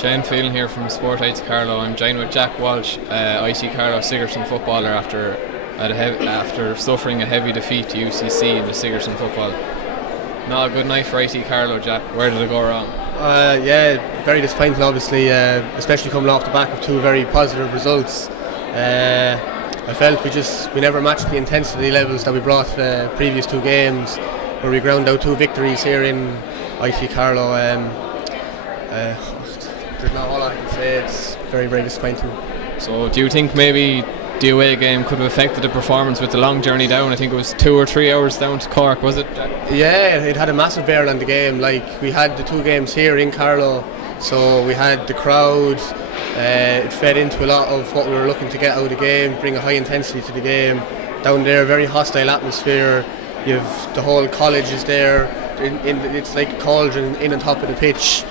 Shane Phelan here from Sport IT Carlow. I'm joined with Jack Walsh, IT Carlow Sigerson footballer, after suffering a heavy defeat to UCC in the Sigerson football. Not a good night for IT Carlow, Jack. Where did it go wrong? Yeah, very disappointing obviously, especially coming off the back of two very positive results. I felt we never matched the intensity levels that we brought the previous two games, where we ground out two victories here in IT Carlow. There's not all I can say. It's very, very disappointing. So do you think maybe the away game could have affected the performance with the long journey down? I think it was 2 or 3 hours down to Cork, was it, Jack? Yeah, it had a massive bearing on the game. Like, we had the two games here in Carlow, so we had the crowd. It fed into a lot of what we were looking to get out of the game, bring a high intensity to the game. Down there, very hostile atmosphere. You've the whole college is there. It's like a cauldron in on top of the pitch.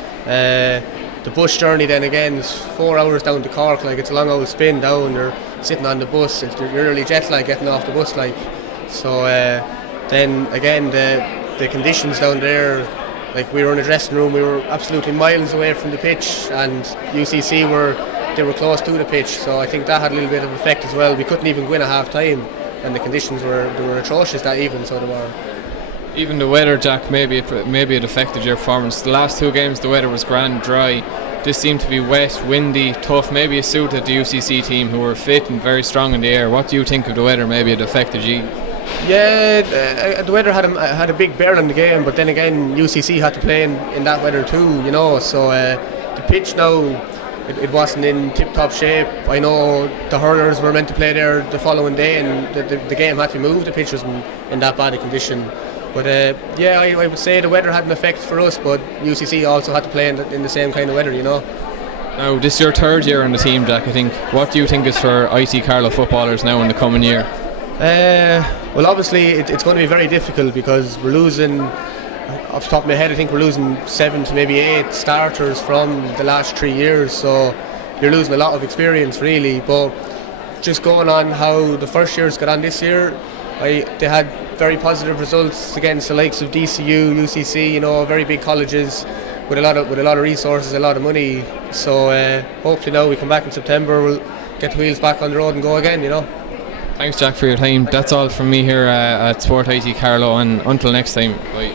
The bus journey then again is 4 hours down to Cork. Like, it's a long old spin down. You're sitting on the bus. You're really jet lag getting off the bus. Like, so then again the conditions down there. Like, we were in a dressing room, we were absolutely miles away from the pitch, and UCC were close to the pitch, so I think that had a little bit of effect as well. We couldn't even go in at half time, and the conditions were atrocious that evening, so they were. Even the weather, Jack, maybe it affected your performance. The last two games the weather was grand, dry. This seemed to be wet, windy, tough. Maybe it suited the UCC team, who were fit and very strong in the air. What do you think of the weather? Maybe it affected you? Yeah, the weather had a big bearing on the game, but then again UCC had to play in that weather too, you know. So the pitch now, it wasn't in tip-top shape. I know the hurlers were meant to play there the following day, and the game had to be moved. The pitch was in that bad a condition. But yeah, I would say the weather had an effect for us, but UCC also had to play in the same kind of weather, you know. Now, this is your third year on the team, Jack, I think. What do you think is for IT Carlow footballers now in the coming year? Well, obviously it's going to be very difficult, because we're losing, off the top of my head, I think we're losing 7 to maybe 8 starters from the last 3 years, so you're losing a lot of experience really. But just going on how the first years got on this year, they had very positive results against the likes of DCU, UCC, you know, very big colleges with a lot of resources, a lot of money. So hopefully now we come back in September, we'll get the wheels back on the road and go again, you know. Thanks, Jack, for your time. That's all from me here at Sport IT Carlow, and until next time, bye.